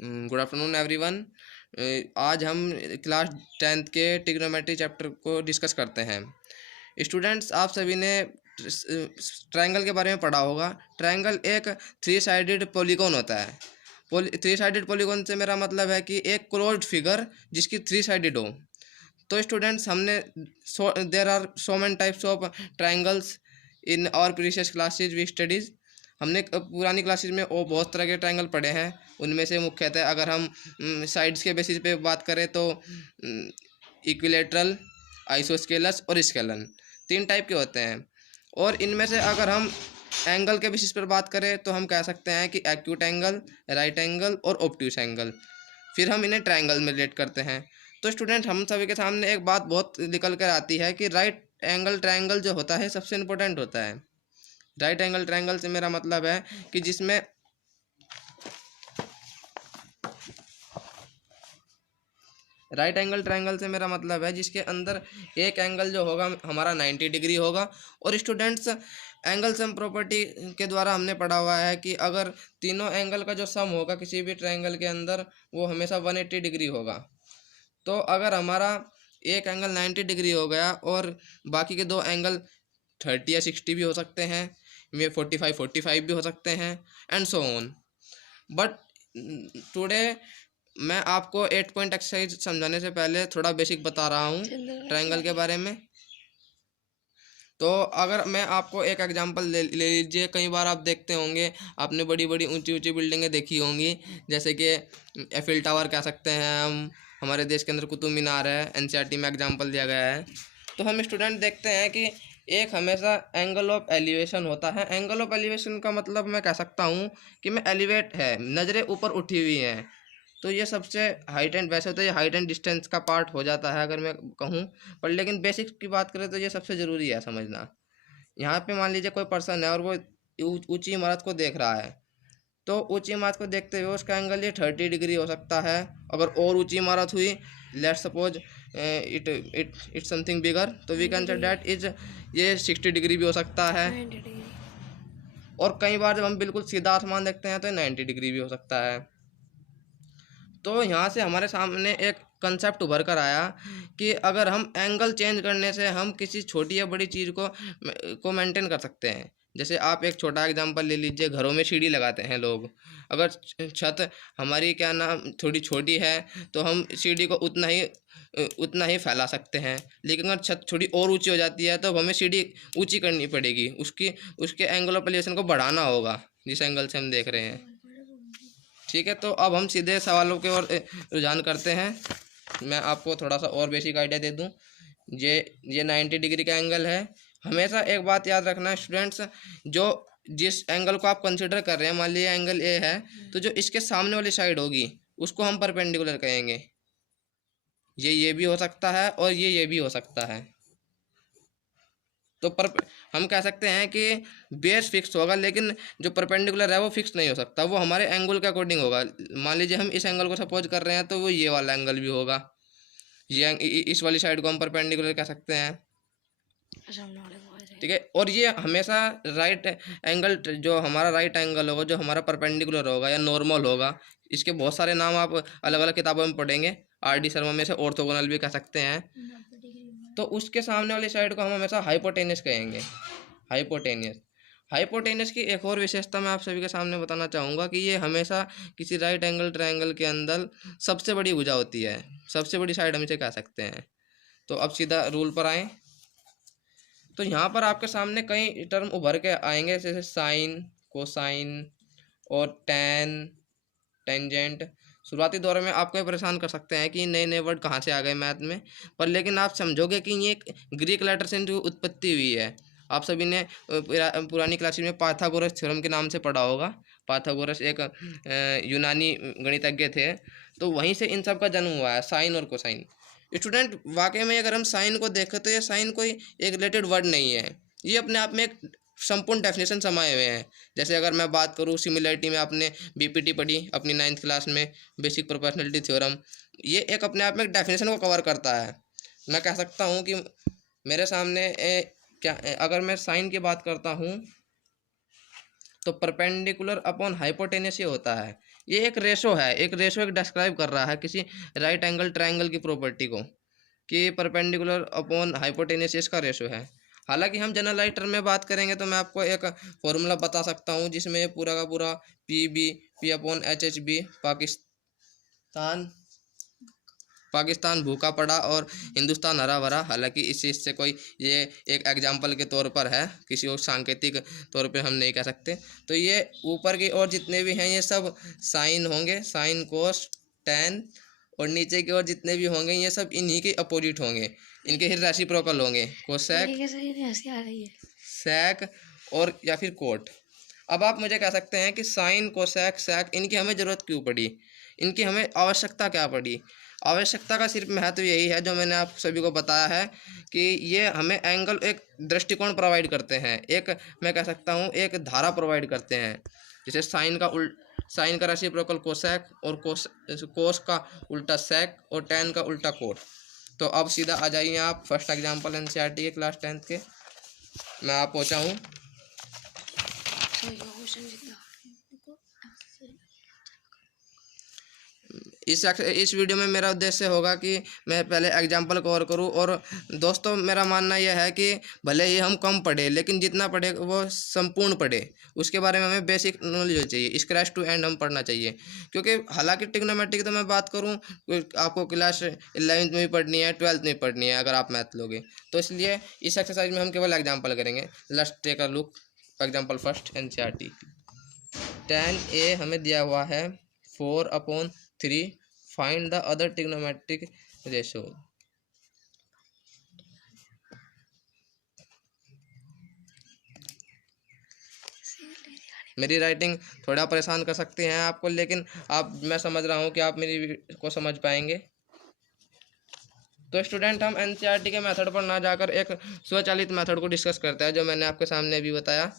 Good afternoon everyone. आज हम class 10th के ट्रिग्नोमेट्री चैप्टर को डिस्कस करते हैं। स्टूडेंट्स, आप सभी ने ट्रायंगल के बारे में पढ़ा होगा। ट्रायंगल एक थ्री साइडेड पॉलीगॉन होता है। थ्री साइडेड पॉलीगॉन से मेरा मतलब है कि एक क्लोज्ड फिगर जिसकी थ्री साइडेड हो। तो स्टूडेंट्स, हमने there are so many types of triangles in our previous classes we studies. हमने पुरानी क्लासेज में वो बहुत तरह के ट्रायंगल पढ़े हैं। उनमें से मुख्यतः अगर हम साइड्स के बेसिस पे बात करें तो इक्विलेटरल, आइसोस्केलस और स्केलन, तीन टाइप के होते हैं। और इनमें से अगर हम एंगल के बेसिस पर बात करें तो हम कह सकते हैं कि एक्यूट एंगल, राइट एंगल और ऑब्ट्यूस एंगल। फिर हम इन्हें ट्रायंगल में रिलेट करते हैं। तो स्टूडेंट, हम सभी के सामने एक बात बहुत निकल कर आती है कि राइट एंगल ट्रायंगल जो होता है सबसे इम्पोर्टेंट होता है। राइट एंगल ट्रायंगल से मेरा मतलब है कि जिसमें राइट एंगल ट्रायंगल से मेरा मतलब है जिसके अंदर एक एंगल जो होगा हमारा 90 डिग्री होगा। और स्टूडेंट्स, एंगल सम प्रॉपर्टी के द्वारा हमने पढ़ा हुआ है कि अगर तीनों एंगल का जो सम होगा किसी भी ट्रायंगल के अंदर वो हमेशा 180 डिग्री होगा। तो अगर हमारा एक एंगल 90 डिग्री हो गया और बाकी के दो एंगल 30 या 60 भी हो सकते हैं, में 45 भी हो सकते हैं, and so on. But today मैं आपको 8 पॉइंट एक्सरसाइज समझाने से पहले थोड़ा बेसिक बता रहा हूँ ट्रायंगल के बारे में। तो अगर मैं आपको एक एग्जांपल ले लीजिए। कई बार आप देखते होंगे, आपने बड़ी बड़ी ऊंची ऊंची बिल्डिंगें देखी होंगी, जैसे कि एफिल टावर कह सकते हैं हम। हमारे देश के अंदर कुतुब मीनार है, एनसीईआरटी में एग्जांपल दिया गया है। तो हम स्टूडेंट देखते हैं कि एक हमेशा एंगल ऑफ एलिवेशन होता है। एंगल ऑफ एलिवेशन का मतलब मैं कह सकता हूँ कि मैं एलिवेट है, नज़रें ऊपर उठी हुई हैं। तो ये सबसे हाइट एंड, वैसे तो ये हाइट एंड डिस्टेंस का पार्ट हो जाता है अगर मैं कहूँ, पर लेकिन बेसिक्स की बात करें तो ये सबसे ज़रूरी है समझना। यहाँ पे मान लीजिए कोई पर्सन है और वो ऊंची इमारत को देख रहा है। तो ऊंची इमारत को देखते हुए उसका एंगल ये 30 डिग्री हो सकता है। अगर और ऊंची इमारत हुई, let suppose it it it something bigger, तो we can say that is ये 60 डिग्री भी हो सकता है। और कई बार जब हम बिल्कुल सीधा आसमान देखते हैं तो 90 डिग्री भी हो सकता है। तो यहाँ से हमारे सामने एक कंसेप्ट उभर कर आया कि अगर हम एंगल चेंज करने से हम किसी छोटी या बड़ी चीज़ को मेंटेन कर सकते हैं। जैसे आप एक छोटा एग्जांपल ले लीजिए, घरों में सीढ़ी लगाते हैं लोग। अगर छत हमारी क्या नाम थोड़ी छोटी है तो हम सीढ़ी को उतना ही फैला सकते हैं। लेकिन अगर छत थोड़ी और ऊंची हो जाती है तो हमें सीढ़ी ऊंची करनी पड़ेगी, उसके एंगल ऑफ एलिवेशन को बढ़ाना होगा जिस एंगल से हम देख रहे हैं। ठीक है, तो अब हम सीधे सवालों की ओर रुझान करते हैं। मैं आपको थोड़ा सा और बेसिक आइडिया दे दूं। ये 90 डिग्री का एंगल है। हमेशा एक बात याद रखना स्टूडेंट्स, जो जिस एंगल को आप कंसिडर कर रहे हैं, मान लीजिए एंगल ए है, तो जो इसके सामने वाली साइड होगी उसको हम परपेंडिकुलर कहेंगे। ये भी हो सकता है और ये भी हो सकता है। तो हम कह सकते हैं कि बेस फिक्स होगा, लेकिन जो परपेंडिकुलर है वो फिक्स नहीं हो सकता, वो हमारे एंगल के अकॉर्डिंग होगा। मान लीजिए हम इस एंगल को सपोज कर रहे हैं तो वो ये वाला एंगल भी होगा। इस वाली साइड को हम परपेंडिकुलर कह सकते हैं। ठीक है, और ये हमेशा राइट एंगल, जो हमारा राइट एंगल होगा, जो हमारा परपेंडिकुलर होगा या नॉर्मल होगा, इसके बहुत सारे नाम आप अलग अलग किताबों में पढ़ेंगे। आर.डी. शर्मा में से ऑर्थोगोनल भी कह सकते हैं। तो उसके सामने वाली साइड को हम हमेशा हाइपोटेनियस कहेंगे। हाइपोटेनियस की एक और विशेषता मैं आप सभी के सामने बताना चाहूँगा कि ये हमेशा किसी राइट एंगल ट्रायंगल के अंदर सबसे बड़ी भुजा होती है, सबसे बड़ी साइड हम इसे कह सकते हैं। तो अब सीधा रूल पर आएँ तो यहाँ पर आपके सामने कई टर्म उभर के आएंगे, जैसे साइन, कोसाइन और टैन, टेंजेंट। शुरुआती दौर में आपको परेशान कर सकते हैं कि नए नए वर्ड कहाँ से आ गए मैथ में, पर लेकिन आप समझोगे कि ये एक ग्रीक लेटर से इनकी उत्पत्ति हुई है। आप सभी ने पुरानी क्लासेस में पाइथागोरस थ्योरम के नाम से पढ़ा होगा। पाइथागोरस एक यूनानी गणितज्ञ थे, तो वहीं से इन सब का जन्म हुआ है, साइन और कोसाइन। स्टूडेंट, वाकई में अगर हम साइन को देखें तो ये साइन कोई एक रिलेटेड वर्ड नहीं है, ये अपने आप में एक संपूर्ण डेफिनेशन समाये हुए हैं। जैसे अगर मैं बात करूँ सिमिलरिटी में, आपने बीपीटी पढ़ी अपनी 9th क्लास में, बेसिक प्रोपोर्शनलिटी थ्योरम, ये एक अपने आप में एक डेफिनेशन को कवर करता है। मैं कह सकता हूँ कि मेरे सामने अगर मैं साइन की बात करता हूँ तो परपेंडिकुलर अपॉन हाइपोटेनस ये होता है। ये एक रेशो है, एक रेशो एक डिस्क्राइब कर रहा है किसी राइट एंगल ट्रायंगल की प्रॉपर्टी को, कि परपेंडिकुलर अपॉन हाइपोटेन्यूस इसका रेशो है। हालांकि हम जनरलाइज टर्म में बात करेंगे तो मैं आपको एक फॉर्मूला बता सकता हूँ जिसमें ये पूरा का पूरा P upon H B Pakistan भूखा पड़ा और हिंदुस्तान हरा भरा। हालांकि इस चीज़ से कोई, ये एक एग्जाम्पल के तौर पर है, किसी और सांकेतिक तौर पे हम नहीं कह सकते। तो ये ऊपर की ओर जितने भी हैं ये सब साइन होंगे, साइन कोस टैन, और नीचे की ओर जितने भी होंगे ये सब इन्हीं के अपोजिट होंगे, इनके ही रेसिप्रोकल होंगे, कोसेक, सेक और या फिर कोट। अब आप मुझे कह सकते हैं कि साइन कोसेक सेक इनकी हमें ज़रूरत क्यों पड़ी, इनकी हमें आवश्यकता क्या पड़ी। आवश्यकता का सिर्फ महत्व यही है जो मैंने आप सभी को बताया है कि ये हमें एंगल, एक दृष्टिकोण प्रोवाइड करते हैं, एक मैं कह सकता हूँ एक धारा प्रोवाइड करते हैं। जैसे साइन का रेसिप्रोकल कोसेक, और कोस का उल्टा सेक, और टैन का उल्टा कोट। तो अब सीधा आ जाइए आप फर्स्ट एग्जाम्पल एनसीईआरटी के क्लास 10th के मैं आप पहुँचा हूँ। इस वीडियो में मेरा उद्देश्य होगा कि मैं पहले एग्जाम्पल कवर करूं, और दोस्तों मेरा मानना यह है कि भले ही हम कम पढ़े लेकिन जितना पढ़े वो संपूर्ण पढ़े, उसके बारे में हमें बेसिक नॉलेज हो चाहिए, स्क्रैच टू एंड हम पढ़ना चाहिए। क्योंकि हालांकि ट्रिग्नोमेट्री की तो मैं बात करूं आपको क्लास 11th में भी पढ़नी है, 12th में पढ़नी है अगर आप मैथ लोगे, तो इसलिए इस एक्सरसाइज में हम केवल एग्जाम्पल करेंगे। Let's take a look example first NCERT. tan A हमें दिया हुआ है 4/3, find the other trigonometric ratio. मेरी राइटिंग थोड़ा परेशान कर सकती हैं आपको, लेकिन मैं समझ रहा हूँ कि आप मेरी को समझ पाएंगे। तो स्टूडेंट हम एनसीईआरटी के मेथड पर ना जाकर एक स्वचालित मेथड को डिस्कस करते हैं जो मैंने आपके सामने अभी बताया।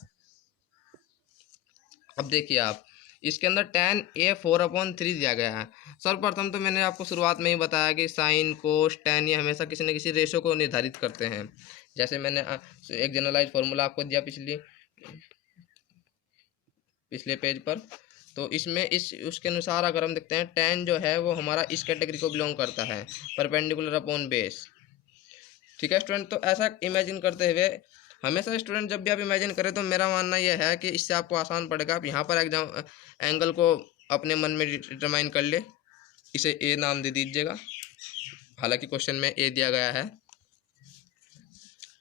अब देखिए आप, इसके अंदर tan A 4/3 दिया गया है। सर्वप्रथम तो मैंने आपको शुरुआत में ही बताया कि साइन कोस टैन ये हमेशा किसी न किसी रेशो को निर्धारित करते हैं। जैसे मैंने एक जनरलाइज फार्मूला आपको दिया पिछले पेज पर, तो इसमें उसके अनुसार अगर हम देखते हैं टैन जो है वो हमारा इस कैटेगरी को बिलोंग करता है, परपेंडिकुलर अपॉन बेस। ठीक है स्टूडेंट, तो ऐसा इमेजिन करते हुए हमेशा स्टूडेंट जब भी आप इमेजिन करें तो मेरा मानना यह है कि इससे आपको आसान पड़ेगा। आप यहाँ पर एंगल को अपने मन में डिटरमाइन कर ले, इसे ए नाम दे दीजिएगा, हालांकि क्वेश्चन में ए दिया गया है।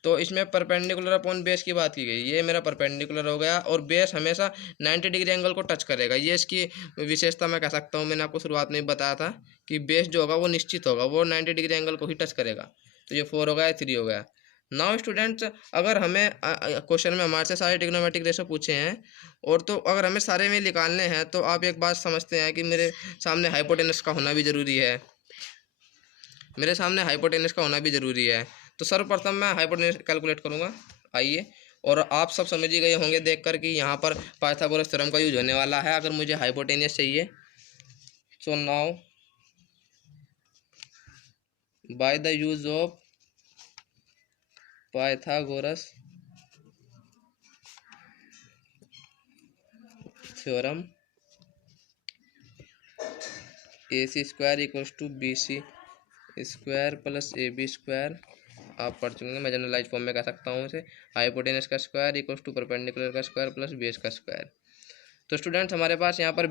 तो इसमें परपेंडिकुलर अपॉन बेस की बात की गई, ये मेरा परपेंडिकुलर हो गया, और बेस हमेशा 90 डिग्री एंगल को टच करेगा। ये इसकी विशेषता मैं कह सकता हूँ, मैंने आपको शुरुआत में ही बताया था कि बेस जो होगा वो निश्चित होगा, वो 90 डिग्री एंगल को ही टच करेगा। तो ये 4 हो गया, 3 हो गया। नाउ स्टूडेंट्स, अगर हमें क्वेश्चन में हमारे से सारे ट्रिग्नोमेट्रिक रेशो पूछे हैं, और तो अगर हमें सारे में निकालने हैं तो आप एक बात समझते हैं कि मेरे सामने हाइपोटेनस का होना भी ज़रूरी है, मेरे सामने हाइपोटेनस का होना भी ज़रूरी है। तो सर्वप्रथम मैं हाइपोटेनस कैलकुलेट करूँगा। आइए, और आप सब समझ ही गए होंगे देखकर कि यहाँ पर पाइथागोरस थ्योरम का यूज होने वाला है अगर मुझे हाइपोटेनस चाहिए। So now by the use of Pythagoras theorem AC² = BC² + AB², आप पढ़ चुके हैं, मैं जनरलाइज फॉर्म में कह सकता हूँ इसे, हाइपोटेनस का स्क्वायर = परपेंडिकुलर का स्क्वायर + बेस का स्क्वायर। तो स्टूडेंट्स हमारे पास यहाँ पर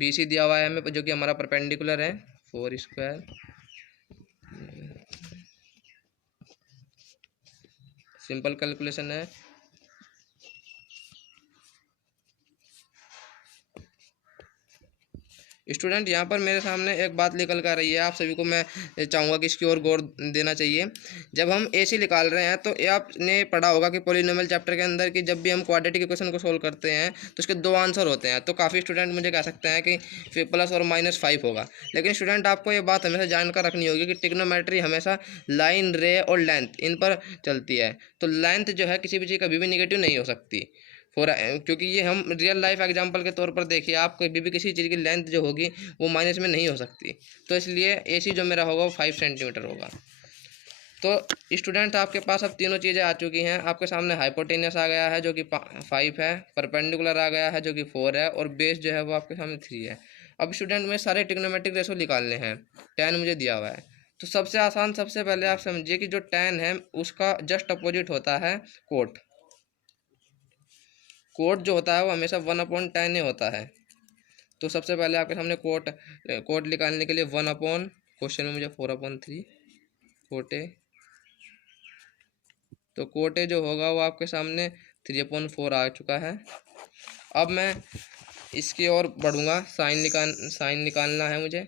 BC दिया हुआ है हमें, जो कि हमारा परपेंडिकुलर है, 4², सिंपल कैलकुलेशन है। स्टूडेंट यहाँ पर मेरे सामने एक बात निकल कर आ रही है, आप सभी को मैं चाहूँगा कि इसकी ओर गौर देना चाहिए। जब हम AC निकाल रहे हैं तो ये आपने पढ़ा होगा कि पॉलिनोमियल चैप्टर के अंदर कि जब भी हम क्वाड्रेटिक इक्वेशन को सोल्व करते हैं तो उसके 2 आंसर होते हैं। तो काफ़ी स्टूडेंट मुझे कह सकते हैं कि +- और -5 होगा, लेकिन स्टूडेंट आपको ये बात हमेशा जानकर रखनी होगी कि ट्रिग्नोमेट्री हमेशा लाइन, रे और लेंथ इन पर चलती है। तो लेंथ जो है किसी भी चीज़ कभी भी निगेटिव नहीं हो सकती, क्योंकि ये हम रियल लाइफ एग्जांपल के तौर पर देखिए, आप कभी भी किसी चीज़ की लेंथ जो होगी वो माइनस में नहीं हो सकती। तो इसलिए AC जो मेरा होगा वो 5 सेंटीमीटर होगा। तो स्टूडेंट आपके पास अब तीनों चीज़ें आ चुकी हैं। आपके सामने हाइपोटेनियस आ गया है जो कि 5 है, परपेंडिकुलर आ गया है जो कि 4 है, और बेस जो है वो आपके सामने 3 है। अब स्टूडेंट में सारे ट्रिग्नोमेट्रिक रेशो निकालने हैं। tan मुझे दिया हुआ है, तो सबसे आसान, सबसे पहले आप समझिए कि जो tan है उसका जस्ट अपोजिट होता है कोट। कोट जो होता है वो हमेशा 1/tan ही होता है। तो सबसे पहले आपके सामने कोट निकालने के लिए 1/, क्वेश्चन में मुझे 4/3 कोटे, तो कोटे जो होगा वो आपके सामने 3/4 आ चुका है। अब मैं इसकी ओर बढ़ूँगा। साइन निकालना है मुझे,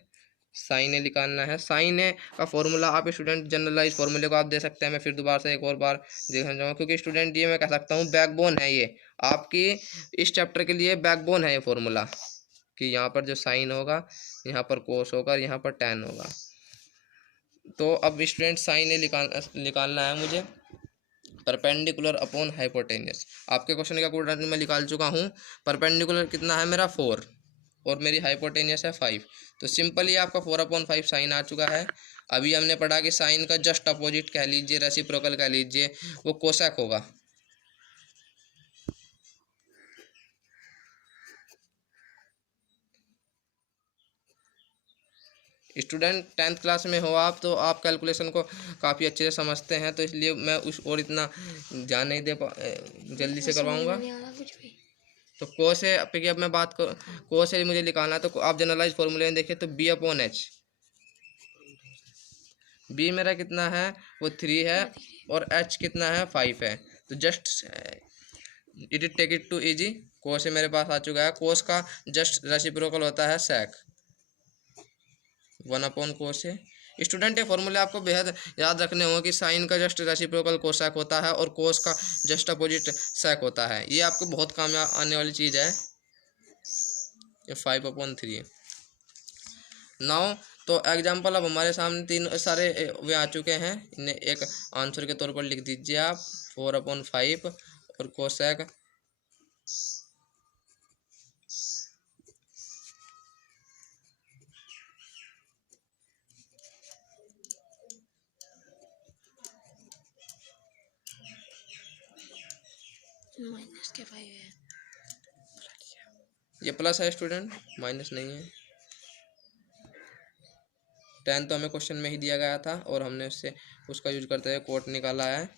साइन ए निकालना है। साइन ए का फॉर्मूला आप स्टूडेंट जनरलाइज फॉर्मूले को आप दे सकते हैं। मैं फिर दोबारा से एक और बार देखना चाहूँगा, क्योंकि स्टूडेंट ये मैं कह सकता हूँ बैकबोन है, ये आपकी इस चैप्टर के लिए बैकबोन है ये फॉर्मूला, कि यहाँ पर जो साइन होगा, यहाँ पर कोस होगा, यहाँ पर टैन होगा। तो अब स्टूडेंट साइन ए निकालना है मुझे, परपेंडिकुलर अपॉन हाइपोटेनियस। आपके क्वेश्चन का कोड मैं निकाल चुका हूँ। परपेंडिकुलर कितना है मेरा 4, और मेरी हाइपोटेनियस है 5। तो सिंपली आपका 4/5 साइन आ चुका है। अभी हमने पढ़ा कि साइन का जस्ट अपोजिट कह लीजिए, रेसिप्रोकल कह लीजिए, वो कोसेक होगा। स्टूडेंट 10th क्लास में हो आप, तो आप कैलकुलेशन को काफ़ी अच्छे से समझते हैं, तो इसलिए मैं उस और इतना ध्यान नहीं जल्दी से करवाऊँगा। तो कोस है, अब मैं बात कर, कोस है मुझे निकालना, तो आप जनरलाइज फॉर्मूले में देखिए तो B/H। बी मेरा कितना है वो 3 है, और H कितना है 5 है। तो just it take it too easy. कोस मेरे पास आ चुका है। कोस का जस्ट रेसिप्रोकल होता है सेक, 1/cos है। स्टूडेंट ये फॉर्मूले आपको बेहद याद रखने होंगे कि साइन का जस्ट रेसिप्रोकल कोसेक होता है और कोस का जस्ट अपोजिट सेक होता है। ये आपको बहुत काम आने वाली चीज़ है। ये 5/3 नाउ। तो एग्जाम्पल अब हमारे सामने तीन सारे वे आ चुके हैं, इन्हें एक आंसर के तौर पर लिख दीजिए आप। 4/5 और कोसेक -5 है। ये प्लस है स्टूडेंट, माइनस नहीं है। 10 तो हमें क्वेश्चन में ही दिया गया था और हमने उससे उसका यूज करते हुए कोट निकाला है।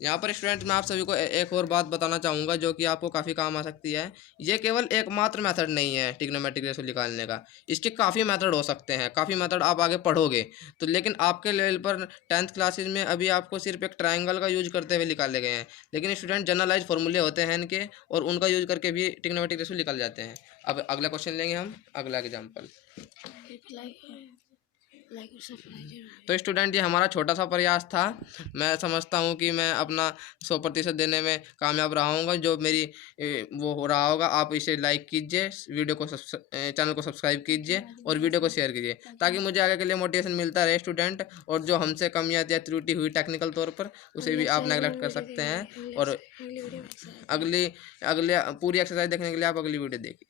यहाँ पर स्टूडेंट मैं आप सभी को एक और बात बताना चाहूँगा जो कि आपको काफ़ी काम आ सकती है। ये केवल एकमात्र मेथड नहीं है ट्रिग्नोमेट्रिक रेशो निकालने का, इसके काफ़ी मेथड हो सकते हैं, काफ़ी मेथड आप आगे पढ़ोगे तो। लेकिन आपके लेवल पर 10th क्लासेज में अभी आपको सिर्फ एक ट्रायंगल का यूज करते हुए निकाले गए हैं, लेकिन स्टूडेंट जनरलाइज फॉर्मूले होते हैं इनके, और उनका यूज करके भी ट्रिग्नोमेट्रिक रेशो निकल जाते हैं। अब अगला क्वेश्चन लेंगे हम, अगला एग्जाम्पल। तो स्टूडेंट ये हमारा छोटा सा प्रयास था। मैं समझता हूँ कि मैं अपना 100% देने में कामयाब रहा हूँगा। जो मेरी वो हो रहा होगा, आप इसे लाइक कीजिए, वीडियो को चैनल को सब्सक्राइब कीजिए और वीडियो को शेयर कीजिए, ताकि मुझे आगे के लिए मोटिवेशन मिलता रहे स्टूडेंट। और जो हमसे कमियाँ या त्रुटि हुई टेक्निकल तौर पर, उसे भी आप नेगलेक्ट कर सकते हैं। और अगले पूरी एक्सरसाइज देखने के लिए आप अगली वीडियो देखिए।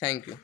Thank you.